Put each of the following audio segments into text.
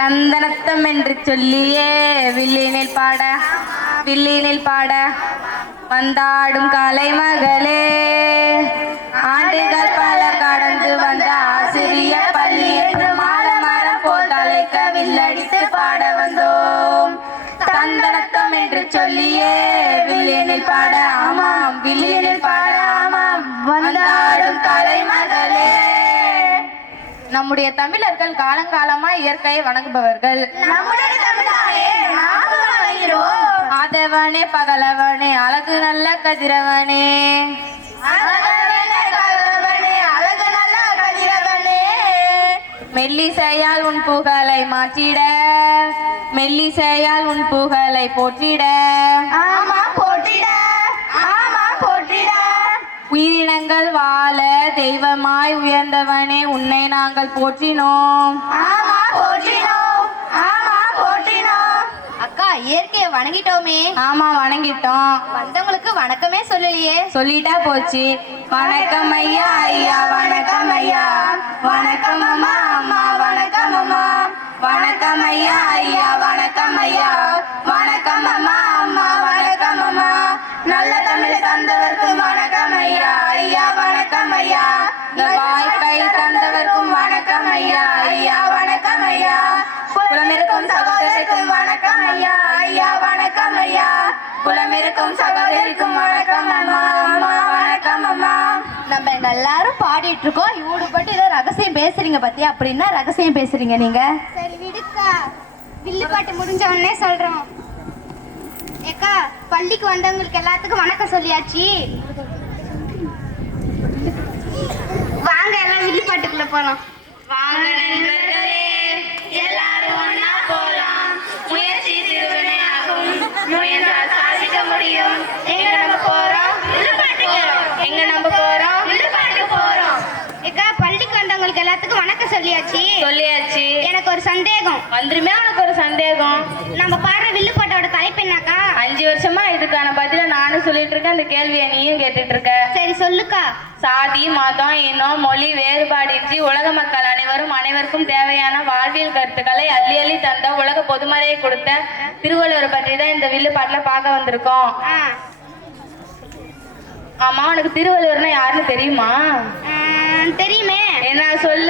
சந்தனத்தம் என்று சொல்லியே வில்லினில் பாட வில்லினில் பாட. வந்தாடும் காலை மகளே ஆண்டுகள் பல கடந்து வந்த ஆசிரிய பள்ளி என்று மாற மாற போல் தலைக்க வில்லடித்து பாட வந்தோம். சந்தனத்தம் என்று சொல்லியே வில்லினில் பாட. ஆமாம் வில்லினில் பாட. ஆமாம் வந்தாடும் கலை மகளே நம்முடைய தமிழர்கள் காலங்காலமா இயற்கையை வணங்குபவர்கள். ஆதவனே பகலவனே அழகு நல்ல கதிரவனே. மெல்லிசையால் உன் புகழை மாற்றிட. மெல்லிசையால் உன் புகழை போற்றிட. தெய்வமாய் உயர்ந்தவனே உன்னை நாங்கள் போற்றினோம். ஆமா போற்றினோம். ஆமா போற்றினோம். அக்கா இயற்கையை வணங்கிட்டோமே. ஆமா வணங்கிட்டோம். வந்தவங்களுக்கு வணக்கமே சொல்லலையே. சொல்லிட்டா போச்சு. வணக்கம் ஐயா ஐயா வணக்கம் ஐயா. வணக்கம் அம்மா அம்மா வணக்கம் அம்மா. வணக்கம் ஐயா ஐயா வணக்கம் ஐயா. வணக்கம் அம்மா சகோதரிக்கும் வணக்கம் ஐயா. ஐயா வணக்கம் ஐயா. குலமிருக்கும் சகோதரிக்கும் வணக்கம் அம்மா. அம்மா வணக்கம் அம்மா. நம்ம இங்க எல்லாரும் பாடிட்டு இருக்கோம். இவடு பட்டு ஏதோ ரகசியம் பேசுறீங்க பத்தியா? அப்படின்னா ரகசியம் பேசுறீங்க நீங்க. சரி விடுக்கா. வில்லு பாட்டு முடிஞ்ச உடனே சொல்றோம். ஏக்கா பள்ளிக்கு வந்தவங்களுக்கு எல்லாத்துக்கும் வணக்கம் சொல்லியாச்சு. வாங்க எல்லாம் வில்லு பாட்டுக்குள்ள போலாம். வாங்க நண்பர்களே. சொல்லியாச்சு. சொல்லியாச்சு. எனக்கு ஒரு சந்தேகம். வந்துருமே உனக்கு ஒரு சந்தேகம். நம்ம பாடுற வில்லு பாட்டோட தலைப்பு என்னக்கா? அஞ்சு வருஷமா இதுக்கான பதில நானும் சொல்லிட்டு இருக்கேன் அந்த கேள்வியை நீயும் கேட்டுட்டு இருக்க சரி சொல்லுக்கா. சாதி மதம் இனம் மொழி வேறுபாடின்றி உலக மக்கள் அனைவரும் அனைவருக்கும் தேவையான வாழ்வியல் கருத்துக்களை அள்ளி அள்ளி தந்த உலக பொதுமறையை கொடுத்த திருவள்ளுவர் பற்றி தான் இந்த வில்லு பாட்டுல பார்க்க வந்திருக்கோம். ஆமா உனக்கு திருவள்ளுவர்னா யாருன்னு தெரியுமா? தெரியுமே. என்ன சொல்லு.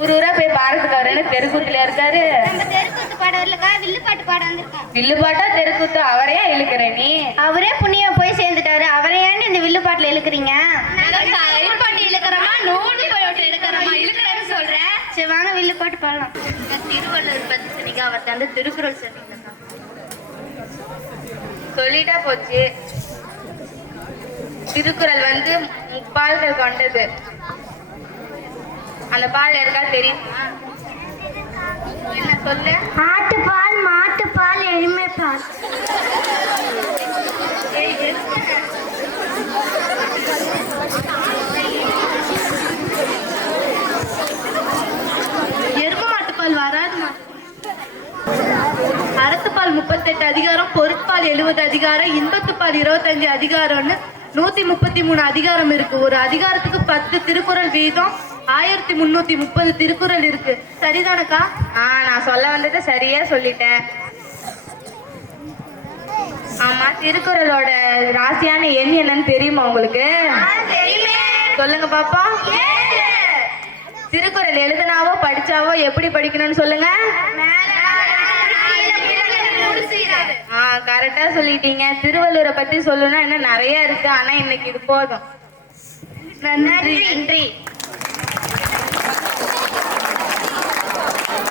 ஊர் ஊரா போய் பாரத்துக்கு அவரு தெருக்கூத்துல இருக்காரு? நம்ம தெருக்கூத்து பாட வரலக்கா வில்லு பாட்டு பாட வந்திருக்கோம் வில்லு பாட்டா தெருக்கூத்து? அவரையே இழுக்கிற நீ. அவரே புண்ணியம் போய் சேர்ந்துட்டாரு. அவரை ஏன் இந்த வில்லு பாட்டுல இழுக்கிறீங்க? வில்லு பாட்டு இழுக்கிறோமா? நூல் போட்டு எடுக்கிறோமா இழுக்கிறேன்னு சொல்றேன் சரி வாங்க வில்லு பாட்டு பாடலாம். திருவள்ளுவர் பத்தி சொன்னீங்க. அவர்கிட்ட வந்து திருக்குறள் சொன்னீங்க சொல்லிட்டா போச்சு. திருக்குறள் வந்து முப்பால்கள் கொண்டது. அந்த பால் இருக்கா தெரியுமா? என்ன சொல்லு? ஆட்டுப்பால் மாட்டுப்பால் எருமை பால் எரும மாட்டுப்பால் வராதுமா அறத்துப்பால் முப்பத்தெட்டு அதிகாரம் பொருட்பால் எழுபது அதிகாரம் இன்பத்துப்பால் இருபத்தஞ்சு அதிகாரம்னு நூத்தி முப்பத்தி மூணு அதிகாரம் இருக்கு. ஒரு அதிகாரத்துக்கு பத்து திருக்குறள் வீதம். ஆயிரத்தி முன்னூத்தி முப்பது திருக்குறள் இருக்கு. சரிதானக்கா? ஆ நான் சொல்ல வந்ததை சரியா சொல்லிட்டேன். ஆமா திருக்குறளோட ராசியான எண் என்னன்னு தெரியுமா உங்களுக்கு? சொல்லுங்க பாப்பா. திருக்குறள் எழுதுனாவோ படிச்சாவோ எப்படி படிக்கணும்னு சொல்லுங்க. ஆ கரெக்டா சொல்லிட்டீங்க. திருவள்ளுவரை பத்தி சொல்லணும்னா இன்னும் நிறைய இருக்கு ஆனா இன்னைக்கு இது போதும். நன்றி நன்றி.